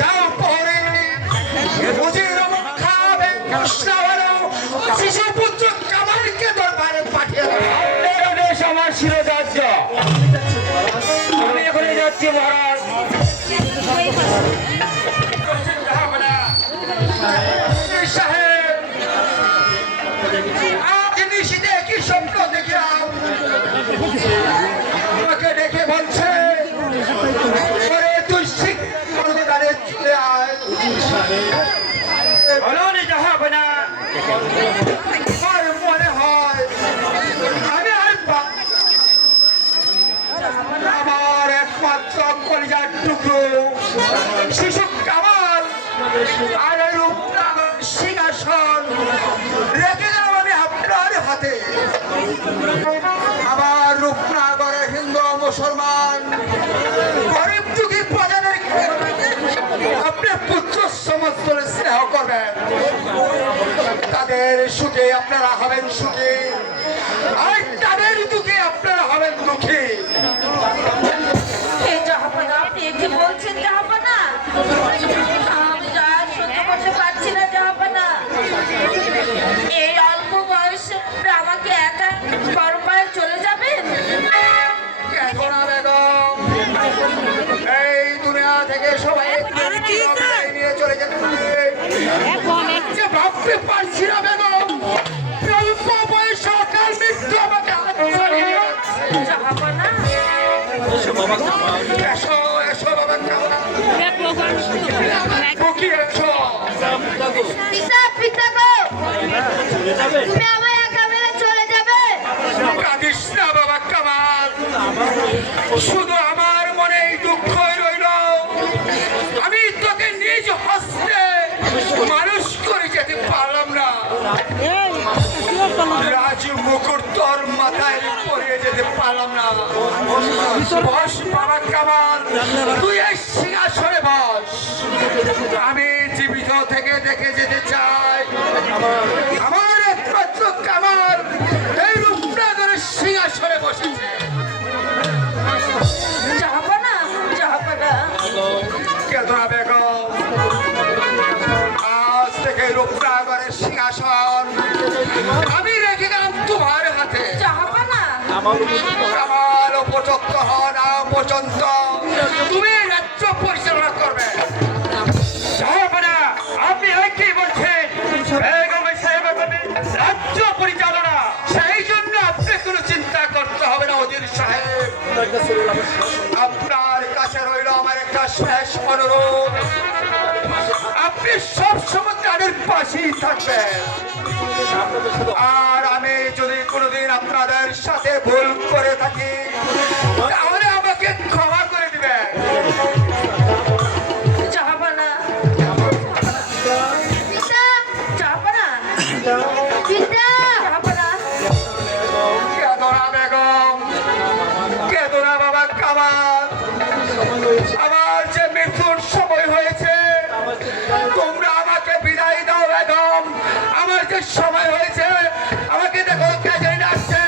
যাও পরে রোজির খাবে শিশুপুত্র কামালকে দরবারে পাঠিয়ে দেশ আমার শিরোধার্য। আমি এখনই যাচ্ছি মহারাজ। সাহেব আজ নিশিতে কি স্বপ্ন দেখিলাম, আমাকে ডেকে বলছে তুই শিক্ষারে চলে আয়। আমার মনে হয় আমি আর আমার একমাত্র কলিজার টুকরো শিশু কামাল আর সিংহাসন রেখে গেলাম আমি আপনার হাতে। আমার রূপনগরের হিন্দু মুসলমান গরিব দুঃখী প্রজাদের আপনি পুত্র সমস্ত স্নেহ করবেন, তাদের সুখে আপনারা হবেন সুখী আর তাদের দুঃখে আপনারা হবেন দুঃখী। আপনি কি বলছেন জাহাপানা? আমি যা সহ্য করতে পারছি না জাহাপানা। এই অল্প বয়সে আমাকে একা পরপারে চলে যাবেন? এই দুনিয়া থেকে সবাই নিয়ে চলে যেতে ভাবতে পারছি না বেগম, অল্প বয়সে অকাল মৃত্যু আমাকে জাহাপানা এসো বাবা কামাল, পিতা পিতা গো, তুমি আমায় একা মেরে চলে যাবে? কাঁদিস না বাবা কামাল, শুধু আমার মনে এই দুঃখ রইল আমি তোকে নিজ হস্তে মানুষ করে যেতে পারলাম না। রাজ মুকুট তোর মাথায় পরিয়ে যেতে পারলাম না। বস বাবা কামাল, তুই এই সিংহাসনে বস। আমি জীবিত থেকে দেখে যেতে চাই আমার একমাত্র কামাল এই রূপনগরের সিংহাসনে বসেছে। জাহাপানা জাহাপানা কেদরা বেগম, আজ থেকে রূপনগরের সিংহাসন আমি রেখে গেলাম তোমার হাতে। জাহাপানা কামাল উপযুক্ত হওয়া না পর্যন্ত তুমি রাজ্য পরিচালনা করবে। আপনি কি বলছেন? রাজ্য পরিচালনা, সেই জন্য আপনি কোনো চিন্তা করতে হবে না ওজির সাহেব। আপনার কাছে রইল আমার একটা শেষ অনুরোধ, আপনি সবসময় তাদের পাশেই থাকবেন। আর আমি যদি কোনোদিন আপনাদের সাথে ভুল করে থাকি তাহলে আমাকে ক্ষমা করে দিবেন। জাহাপানা পিতা জাহাপানা পিতা জাহাপানা কেদরা বেগম, কেদরা বাবা কামাল, আমার যে মৃত্যুর সময় হয়েছে তোমরা আমাকে বিদায় দাও বেগম। আমার যে সময় হয়েছে আমাকে দেখো কাজে আসছে,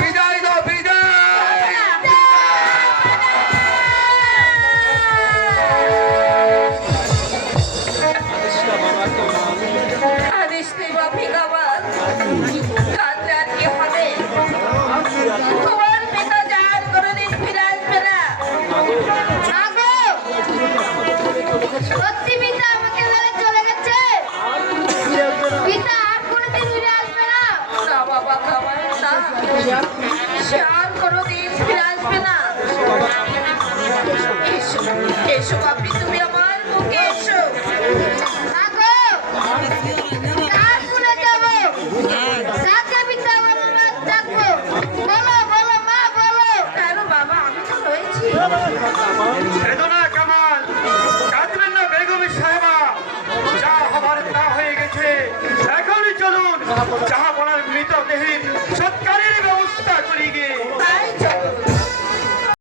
বিদায় দাও বিদায়। আদেশ নেই বাপি কামাল, কাল রাত কি হবে? তোমার পিতা যার কোনোদিন ফিরে আসবে না। আগো সত্যি পিতা আমাকে মেরে চলে গেছে? পিতা আর কোনোদিন ফিরে আসবে না? না বাবা কামাল না, সে আর কোনোদিন ফিরে আসবে না। এসো এসো বাপি, তুমি আমার বুকে এসো। আগো কার কুলে যাব? কাকে পিতা বলো না ডাকবো? বলো বলো মা বলো। কেন বাবা, আমি তো রয়েছি। বেদনা